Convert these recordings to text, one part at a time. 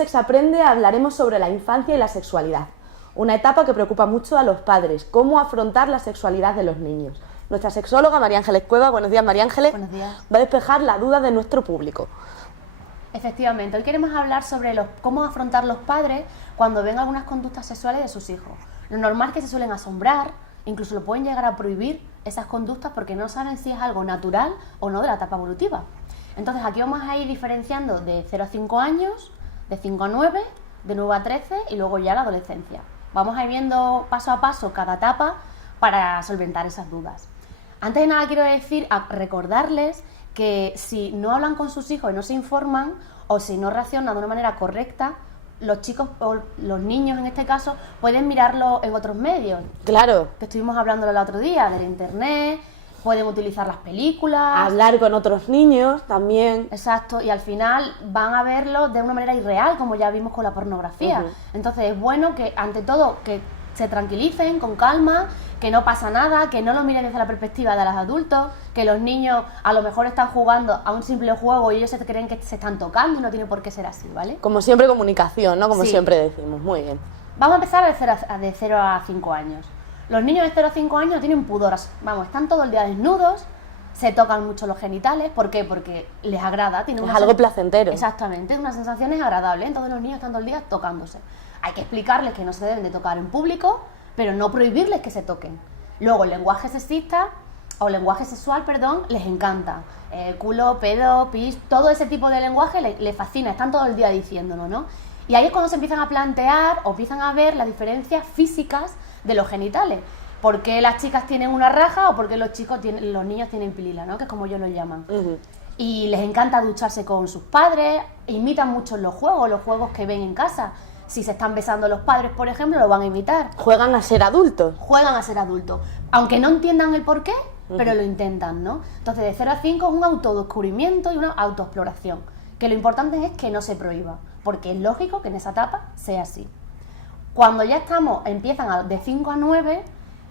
Sex Aprende hablaremos sobre la infancia y la sexualidad, una etapa que preocupa mucho a los padres, cómo afrontar la sexualidad de los niños. Nuestra sexóloga María Ángeles Cueva, buenos días María Ángeles, buenos días, va a despejar la duda de nuestro público. Efectivamente, hoy queremos hablar sobre cómo afrontar los padres cuando ven algunas conductas sexuales de sus hijos. Lo normal es que se suelen asombrar, incluso lo pueden llegar a prohibir esas conductas porque no saben si es algo natural o no de la etapa evolutiva. Entonces aquí vamos a ir diferenciando de 0 a 5 años, de 5 a 9, de 9 a 13 y luego ya la adolescencia. Vamos a ir viendo paso a paso cada etapa para solventar esas dudas. Antes de nada quiero recordarles que si no hablan con sus hijos y no se informan o si no reaccionan de una manera correcta, los chicos o los niños en este caso pueden mirarlo en otros medios. Claro. Que estuvimos hablando el otro día, del internet, pueden utilizar las películas. Hablar con otros niños también. Exacto, y al final van a verlo de una manera irreal, como ya vimos con la pornografía. Entonces es bueno que, ante todo, que se tranquilicen con calma, que no pasa nada, que no lo miren desde la perspectiva de los adultos, que los niños a lo mejor están jugando a un simple juego y ellos se creen que se están tocando y no tiene por qué ser así, ¿vale? Como siempre, comunicación, ¿no? Como sí. Siempre decimos, muy bien. Vamos a empezar de 0 a 5 años. Los niños de 0 a 5 años tienen pudor, vamos, están todo el día desnudos, se tocan mucho los genitales, ¿por qué? Porque les agrada. Es algo placentero. Exactamente, unas sensaciones agradables, entonces los niños están todo el día tocándose. Hay que explicarles que no se deben de tocar en público, pero no prohibirles que se toquen. Luego el lenguaje sexista, o lenguaje sexual, perdón, les encanta. Culo, pedo, pis, todo ese tipo de lenguaje les fascina, están todo el día diciéndolo, ¿no? Y ahí es cuando se empiezan a plantear o empiezan a ver las diferencias físicas de los genitales. ¿Por qué las chicas tienen una raja o por qué los niños tienen pilila, ¿no? Que es como ellos lo llaman. Y les encanta ducharse con sus padres, imitan mucho los juegos que ven en casa. Si se están besando los padres, por ejemplo, lo van a imitar. Juegan a ser adultos. Juegan a ser adultos. Aunque no entiendan el porqué, pero lo intentan, ¿no? Entonces, de 0 a 5 es un autodescubrimiento y una autoexploración. Que lo importante es que no se prohíba, porque es lógico que en esa etapa sea así. Cuando ya empiezan de 5 a 9,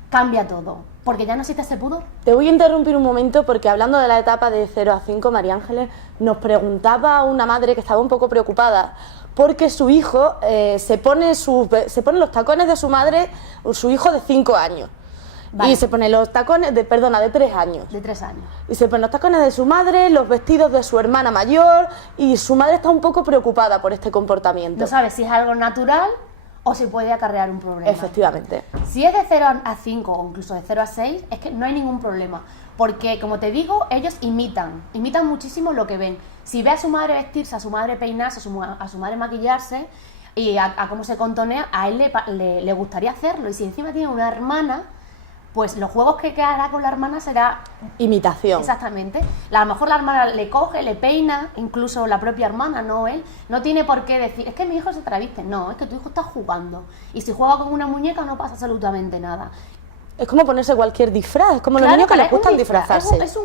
cambia todo, porque ya no existe ese pudor. Te voy a interrumpir un momento porque hablando de la etapa de 0 a 5, María Ángeles, nos preguntaba una madre que estaba un poco preocupada porque su hijo se pone los tacones de su madre, su hijo de 5 años. Vale. Y se pone los tacones de 3 años. De 3 años. Y se pone los tacones de su madre, los vestidos de su hermana mayor, y su madre está un poco preocupada por este comportamiento. No sabe si es algo natural o si puede acarrear un problema. Efectivamente. Si es de 0 a 5 o incluso de 0 a 6, es que no hay ningún problema. Porque, como te digo, ellos imitan muchísimo lo que ven. Si ve a su madre vestirse, a su madre peinarse, a su madre maquillarse y a cómo se contonea, a él le gustaría hacerlo. Y si encima tiene una hermana, pues los juegos que hará con la hermana será imitación. Exactamente. A lo mejor la hermana le coge, le peina, incluso la propia hermana, no él. No tiene por qué decir, es que mi hijo se traviste. No, es que tu hijo está jugando. Y si juega con una muñeca no pasa absolutamente nada. Es como ponerse cualquier disfraz, es como los niños que les gustan disfrazarse. Es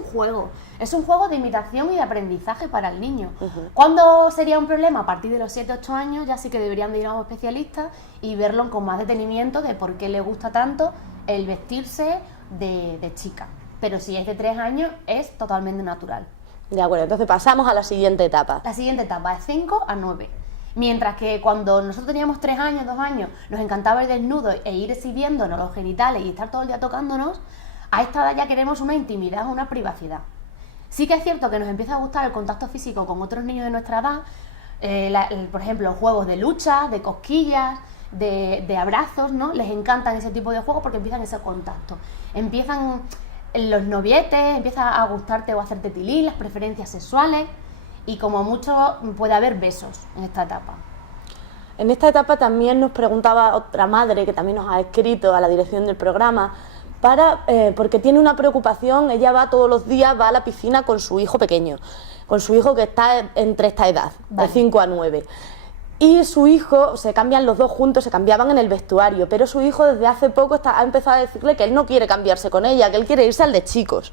un juego de imitación y de aprendizaje para el niño. ¿Cuándo sería un problema? A partir de los 7-8 años ya sí que deberían de ir a un especialista y verlo con más detenimiento de por qué le gusta tanto el vestirse de chica. Pero si es de 3 años es totalmente natural. De acuerdo, entonces pasamos a la siguiente etapa. La siguiente etapa es 5 a 9. Mientras que cuando nosotros teníamos 3 años, 2 años, nos encantaba ir desnudos e ir exhibiéndonos los genitales y estar todo el día tocándonos, a esta edad ya queremos una intimidad, una privacidad. Sí que es cierto que nos empieza a gustar el contacto físico con otros niños de nuestra edad, por ejemplo, juegos de lucha, de cosquillas, de abrazos, ¿no? Les encantan ese tipo de juegos porque empiezan ese contacto. Empiezan los novietes, empieza a gustarte o a hacerte tilín, las preferencias sexuales. Y como mucho puede haber besos en esta etapa. En esta etapa también nos preguntaba otra madre que también nos ha escrito a la dirección del programa porque tiene una preocupación. Ella va todos los días, va a la piscina con su hijo pequeño, con su hijo que está entre esta edad, de 5 a 9. Y su hijo, se cambian los dos juntos, se cambiaban en el vestuario, pero su hijo desde hace poco ha empezado a decirle que él no quiere cambiarse con ella, que él quiere irse al de chicos.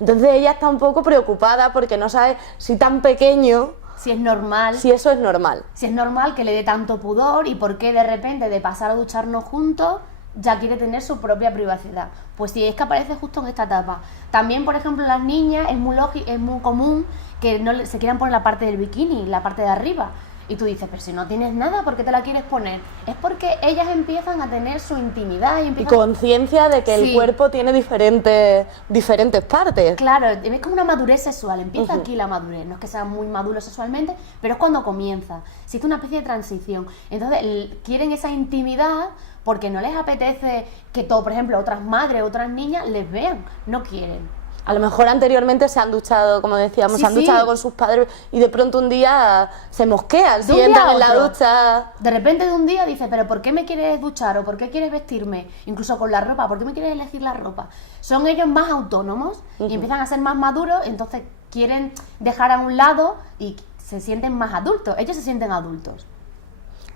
Entonces ella está un poco preocupada porque no sabe si tan pequeño... Si es normal. Si eso es normal. Si es normal que le dé tanto pudor y por qué de repente de pasar a ducharnos juntos ya quiere tener su propia privacidad. Pues sí, es que aparece justo en esta etapa. También, por ejemplo, las niñas es muy común que no se quieran poner la parte del bikini, la parte de arriba. Y tú dices, pero si no tienes nada, ¿por qué te la quieres poner? Es porque ellas empiezan a tener su intimidad y empiezan... conciencia de que el cuerpo tiene diferentes partes. Claro, es como una madurez sexual, empieza aquí la madurez, no es que sean muy maduros sexualmente, pero es cuando comienza, existe una especie de transición. Entonces quieren esa intimidad porque no les apetece que todo, por ejemplo, otras madres, otras niñas les vean, no quieren. A lo mejor anteriormente se han duchado, como decíamos, se han duchado con sus padres y de pronto un día se mosquean, si entran en la ducha. De repente de un día dice, pero ¿por qué me quieres duchar? ¿O por qué quieres vestirme? Incluso con la ropa, ¿por qué me quieres elegir la ropa? Son ellos más autónomos y empiezan a ser más maduros, entonces quieren dejar a un lado y se sienten más adultos, ellos se sienten adultos.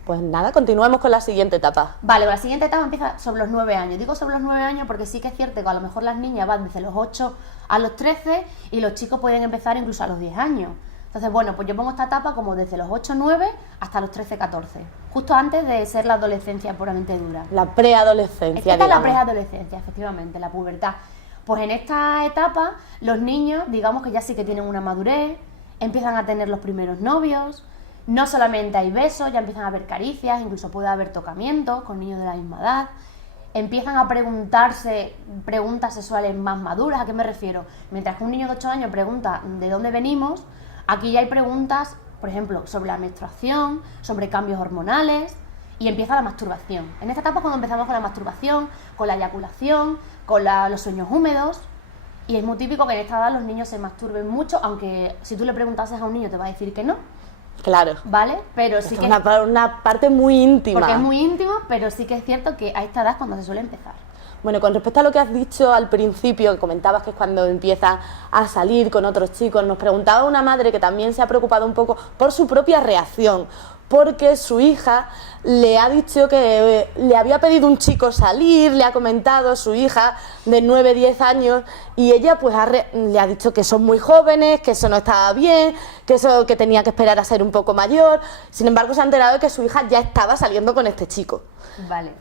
Pues nada, continuemos con la siguiente etapa. Vale, la siguiente etapa empieza sobre los 9 años. Digo sobre los 9 años porque sí que es cierto que a lo mejor las niñas van desde los 8 a los 13 y los chicos pueden empezar incluso a los 10 años. Entonces, bueno, pues yo pongo esta etapa como desde los 8, 9 hasta los 13, 14. Justo antes de ser la adolescencia puramente dura. La preadolescencia. Esta es la preadolescencia, efectivamente, la pubertad. Pues en esta etapa los niños, digamos que ya sí que tienen una madurez, empiezan a tener los primeros novios. No solamente hay besos, ya empiezan a haber caricias, incluso puede haber tocamientos con niños de la misma edad. Empiezan a preguntarse preguntas sexuales más maduras. ¿A qué me refiero? Mientras que un niño de 8 años pregunta ¿de dónde venimos?, aquí ya hay preguntas, por ejemplo, sobre la menstruación, sobre cambios hormonales, y empieza la masturbación. En esta etapa es cuando empezamos con la masturbación, con la eyaculación, con los sueños húmedos. Y es muy típico que en esta edad los niños se masturben mucho, aunque si tú le preguntases a un niño te va a decir que no. Claro. ¿Vale? Pero sí que es una parte muy íntima. Porque es muy íntimo, pero sí que es cierto que a esta edad es cuando se suele empezar. Bueno, con respecto a lo que has dicho al principio, que comentabas que es cuando empieza a salir con otros chicos, nos preguntaba una madre que también se ha preocupado un poco por su propia reacción, porque su hija le ha dicho que le había pedido un chico salir, le ha comentado su hija de 9, 10 años y ella pues le ha dicho que son muy jóvenes, que eso no estaba bien, que tenía que esperar a ser un poco mayor. Sin embargo, se ha enterado de que su hija ya estaba saliendo con este chico. Vale.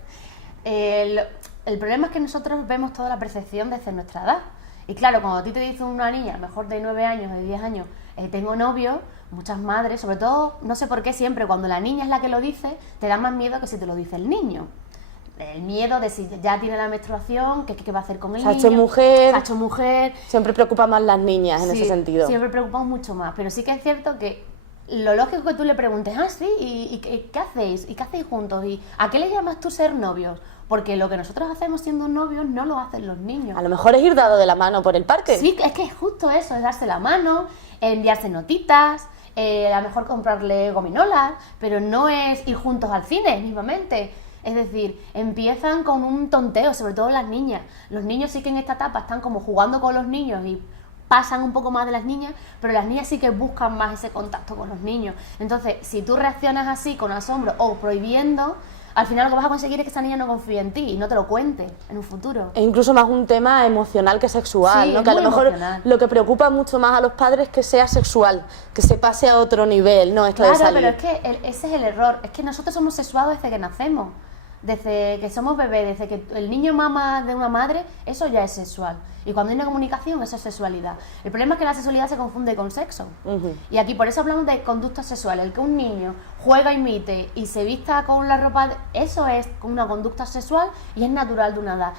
El problema es que nosotros vemos toda la percepción desde nuestra edad. Y claro, cuando a ti te dice una niña, a lo mejor de 9 años, de 10 años, tengo novio, muchas madres, sobre todo, no sé por qué siempre, cuando la niña es la que lo dice, te da más miedo que si te lo dice el niño. El miedo de si ya tiene la menstruación, qué va a hacer con el niño. Se ha hecho mujer. Siempre preocupa más las niñas en ese sentido. Siempre preocupamos mucho más, pero sí que es cierto que lo lógico es que tú le preguntes, sí, ¿y qué hacéis? ¿Y qué hacéis juntos? ¿Y a qué le llamas tú ser novios? Porque lo que nosotros hacemos siendo novios no lo hacen los niños. A lo mejor es ir dado de la mano por el parque. Sí, es que es justo eso, es darse la mano, enviarse notitas, a lo mejor comprarle gominolas, pero no es ir juntos al cine mismamente. Es decir, empiezan con un tonteo, sobre todo las niñas. Los niños sí que en esta etapa están como jugando con los niños y pasan un poco más de las niñas, pero las niñas sí que buscan más ese contacto con los niños. Entonces, si tú reaccionas así, con asombro o prohibiendo, al final lo que vas a conseguir es que esa niña no confíe en ti y no te lo cuente en un futuro. Es incluso más un tema emocional que sexual, sí, ¿no? Que a lo mejor emocional. Lo que preocupa mucho más a los padres es que sea sexual, que se pase a otro nivel, ¿no? Esto claro, de salir. Pero es que ese es el error. Es que nosotros somos sexuados desde que nacemos. Desde que somos bebés, desde que el niño mama de una madre, eso ya es sexual. Y cuando hay una comunicación, eso es sexualidad. El problema es que la sexualidad se confunde con sexo. Y aquí por eso hablamos de conductas sexuales. El que un niño juega, imite y se vista con la ropa, eso es una conducta sexual y es natural de una edad.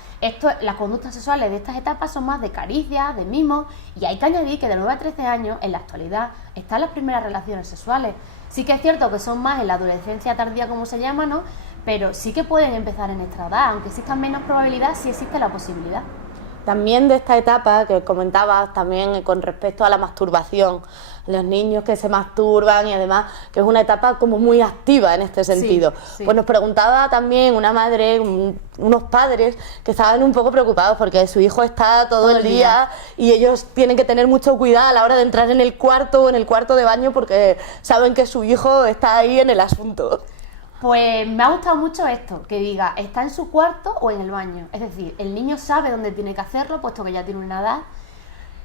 Las conductas sexuales de estas etapas son más de caricias, de mimos, y hay que añadir que de 9 a 13 años, en la actualidad, están las primeras relaciones sexuales. Sí que es cierto que son más en la adolescencia tardía, como se llama, ¿no? Pero sí que pueden empezar en esta edad, aunque exista menos probabilidad, sí existe la posibilidad. También de esta etapa que comentabas también con respecto a la masturbación, los niños que se masturban y además que es una etapa como muy activa en este sentido. Sí. Pues nos preguntaba también una madre, unos padres que estaban un poco preocupados porque su hijo está todo el día y ellos tienen que tener mucho cuidado a la hora de entrar en el cuarto o en el cuarto de baño porque saben que su hijo está ahí en el asunto. Pues me ha gustado mucho esto, que diga, ¿está en su cuarto o en el baño? Es decir, el niño sabe dónde tiene que hacerlo, puesto que ya tiene una edad.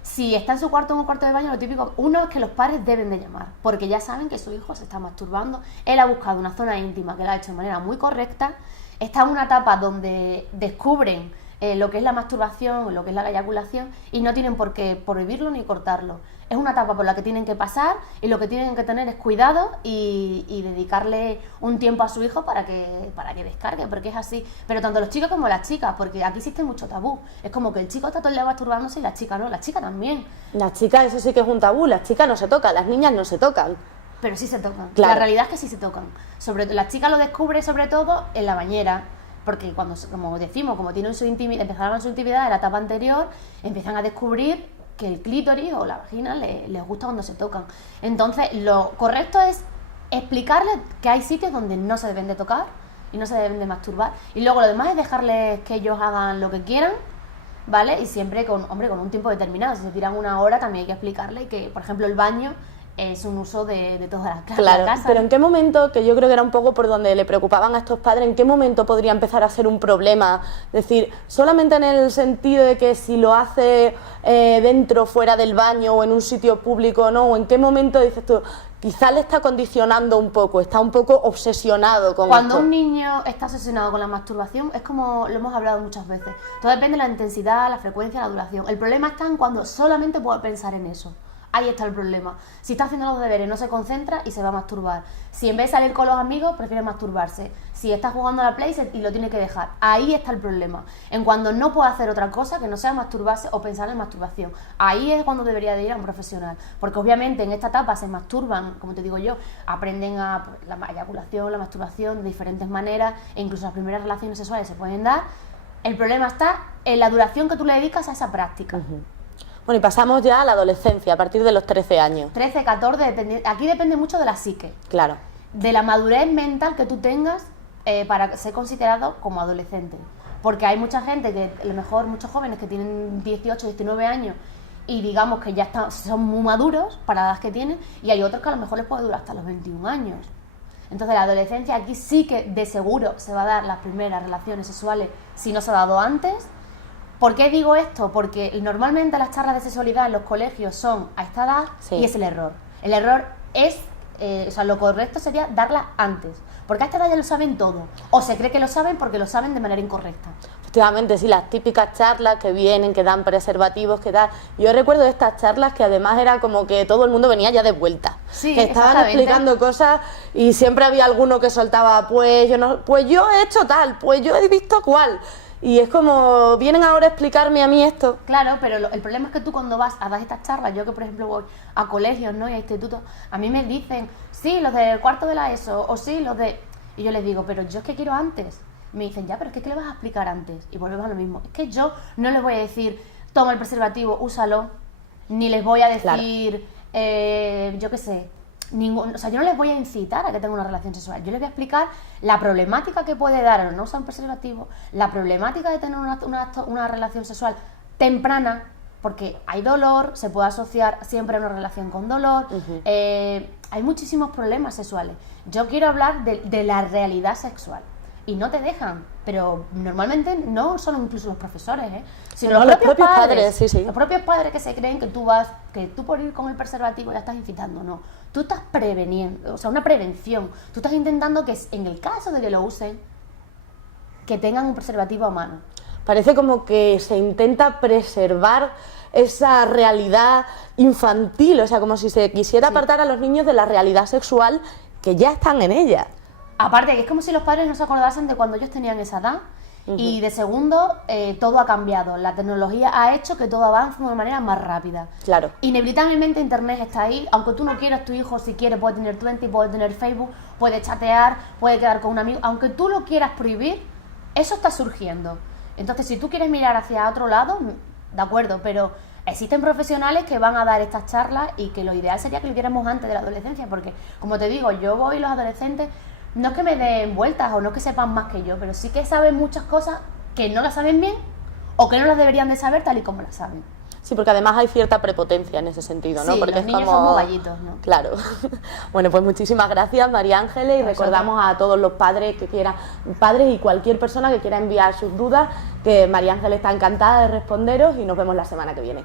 Si está en su cuarto o en un cuarto de baño, lo típico, uno es que los padres deben de llamar, porque ya saben que su hijo se está masturbando. Él ha buscado una zona íntima que la ha hecho de manera muy correcta, está en una etapa donde descubren lo que es la masturbación, lo que es la eyaculación, y no tienen por qué prohibirlo ni cortarlo. Es una etapa por la que tienen que pasar y lo que tienen que tener es cuidado y dedicarle un tiempo a su hijo para que descargue, porque es así. Pero tanto los chicos como las chicas, porque aquí existe mucho tabú. Es como que el chico está todo el día masturbándose y la chica no, la chica también. Las chicas, eso sí que es un tabú, las chicas no se tocan, las niñas no se tocan. Pero sí se tocan. Claro. La realidad es que sí se tocan. La chica lo descubre sobre todo en la bañera, porque cuando, como decimos, como tienen empezaron su intimidad en la etapa anterior, empiezan a descubrir que el clítoris o la vagina les gusta cuando se tocan. Entonces, lo correcto es explicarles que hay sitios donde no se deben de tocar y no se deben de masturbar. Y luego lo demás es dejarles que ellos hagan lo que quieran, ¿vale? Y siempre con un tiempo determinado. Si se tiran una hora, también hay que explicarle que, por ejemplo, el baño es un uso de toda la casa. Pero ¿en qué momento, que yo creo que era un poco por donde le preocupaban a estos padres, en qué momento podría empezar a ser un problema? Es decir, solamente en el sentido de que si lo hace dentro, fuera del baño o en un sitio público, ¿no? ¿O en qué momento dices tú, quizá le está condicionando un poco, está un poco obsesionado con Cuando esto? un niño está obsesionado con la masturbación, es como lo hemos hablado muchas veces. Todo depende de la intensidad, la frecuencia, la duración. El problema está en cuando solamente puede pensar en eso. Ahí está el problema. Si está haciendo los deberes, no se concentra y se va a masturbar. Si en vez de salir con los amigos, prefiere masturbarse. Si está jugando a la Play y lo tiene que dejar. Ahí está el problema. En cuando no puede hacer otra cosa que no sea masturbarse o pensar en masturbación. Ahí es cuando debería de ir a un profesional. Porque obviamente en esta etapa se masturban, como te digo yo, aprenden a la eyaculación, la masturbación de diferentes maneras, e incluso las primeras relaciones sexuales se pueden dar. El problema está en la duración que tú le dedicas a esa práctica. Bueno, y pasamos ya a la adolescencia, a partir de los 13 años. 13, 14, aquí depende mucho de la psique. Claro. De la madurez mental que tú tengas para ser considerado como adolescente. Porque hay mucha gente que, a lo mejor muchos jóvenes que tienen 18, 19 años y digamos que ya son muy maduros para la edad que tienen, y hay otros que a lo mejor les puede durar hasta los 21 años. Entonces la adolescencia aquí sí que de seguro se va a dar las primeras relaciones sexuales si no se ha dado antes. ¿Por qué digo esto? Porque normalmente las charlas de sexualidad en los colegios son a esta edad, sí. Y es el error. El error es, lo correcto sería darla antes, porque a esta edad ya lo saben todo, o se cree que lo saben porque lo saben de manera incorrecta. Efectivamente, sí, las típicas charlas que vienen, que dan preservativos, que tal. Yo recuerdo de estas charlas que además era como que todo el mundo venía ya de vuelta. Sí, que estaban explicando cosas y siempre había alguno que soltaba, pues yo he hecho tal, pues yo he visto cuál. Y es como, vienen ahora a explicarme a mí esto. Claro, pero el problema es que tú cuando vas a dar estas charlas, yo que por ejemplo voy a colegios, ¿no?, y a institutos, a mí me dicen, sí, los del cuarto de la ESO, o sí, los de... Y yo les digo, pero yo es que quiero antes. Me dicen, ya, pero es que ¿qué le vas a explicar antes? Y volvemos a lo mismo. Es que yo no les voy a decir, toma el preservativo, úsalo, ni les voy a decir, claro. Yo qué sé, o sea, yo no les voy a incitar a que tengan una relación sexual. Yo les voy a explicar la problemática que puede dar al no usar un preservativo, la problemática de tener una relación sexual temprana, porque hay dolor, se puede asociar siempre a una relación con dolor, hay muchísimos problemas sexuales. Yo quiero hablar de la realidad sexual. Y no te dejan, pero normalmente no son incluso los profesores, sino no, los propios padres, sí. Los propios padres que se creen que tú por ir con el preservativo ya estás incitando. No, tú estás preveniendo, o sea, una prevención. Tú estás intentando que en el caso de que lo usen, que tengan un preservativo a mano. Parece como que se intenta preservar esa realidad infantil, o sea, como si se quisiera apartar a los niños de la realidad sexual que ya están en ella. Aparte, que es como si los padres no se acordasen de cuando ellos tenían esa edad. Y de segundo, todo ha cambiado. La tecnología ha hecho que todo avance de una manera más rápida. Claro. Inevitablemente Internet está ahí. Aunque tú no quieras, tu hijo, si quiere, puede tener Twenty, puede tener Facebook, puede chatear, puede quedar con un amigo. Aunque tú lo quieras prohibir, eso está surgiendo. Entonces, si tú quieres mirar hacia otro lado, de acuerdo, pero existen profesionales que van a dar estas charlas y que lo ideal sería que lo viéramos antes de la adolescencia, porque, como te digo, yo voy los adolescentes... No es que me den vueltas o no es que sepan más que yo, pero sí que saben muchas cosas que no las saben bien o que no las deberían de saber tal y como las saben. Sí, porque además hay cierta prepotencia en ese sentido, ¿no? Sí, porque los niños son muy gallitos, ¿no? Claro. Bueno, pues muchísimas gracias, María Ángeles, y recordamos a todos los padres que quieran, padres y cualquier persona que quiera enviar sus dudas, que María Ángeles está encantada de responderos y nos vemos la semana que viene.